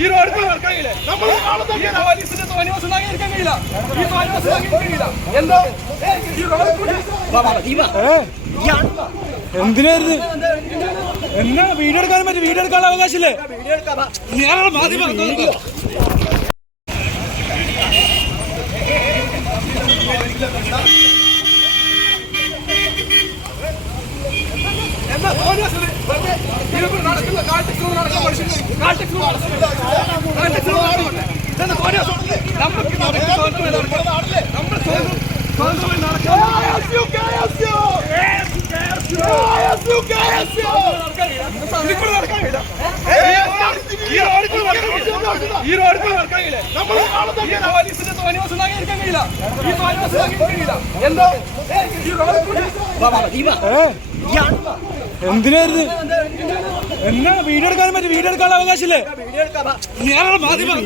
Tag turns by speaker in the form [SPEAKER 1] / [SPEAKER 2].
[SPEAKER 1] ഈ നടക്കാൻ കഴിയില്ല നമ്മൾ പോലീസിന്റെ തോന്നിവാസം അംഗീകരിക്കാൻ കഴിയില്ല. ഈ തോന്നിവാസം കഴിയില്ല. എന്താ? ഈ കൂടെ.
[SPEAKER 2] എന്തിനായിരുന്നു? എന്നാ വീഡിയോ എടുക്കാനും പറ്റും. വീഡിയോ എടുക്കാനുള്ള അവകാശമില്ലേ? ഞാനാണ് മാധ്യമം
[SPEAKER 1] എന്താ തോന്നിവാസം ഈ റോഡിൽ കൂടെ നടക്കാൻ കഴിയില്ല നമ്മൾ ഈ പോലീസിന്റെ കഴിയില്ല ഈ കഴിയില്ല എന്താ ഈ റോഡിൽ കൂടെ
[SPEAKER 2] എന്തിനായിരുന്നു? എന്നാ വീഡിയോ എടുക്കാനും പറ്റും? വീഡിയോ എടുക്കാനുള്ള അവകാശമില്ലേ? ഞാൻ മാധ്യമം.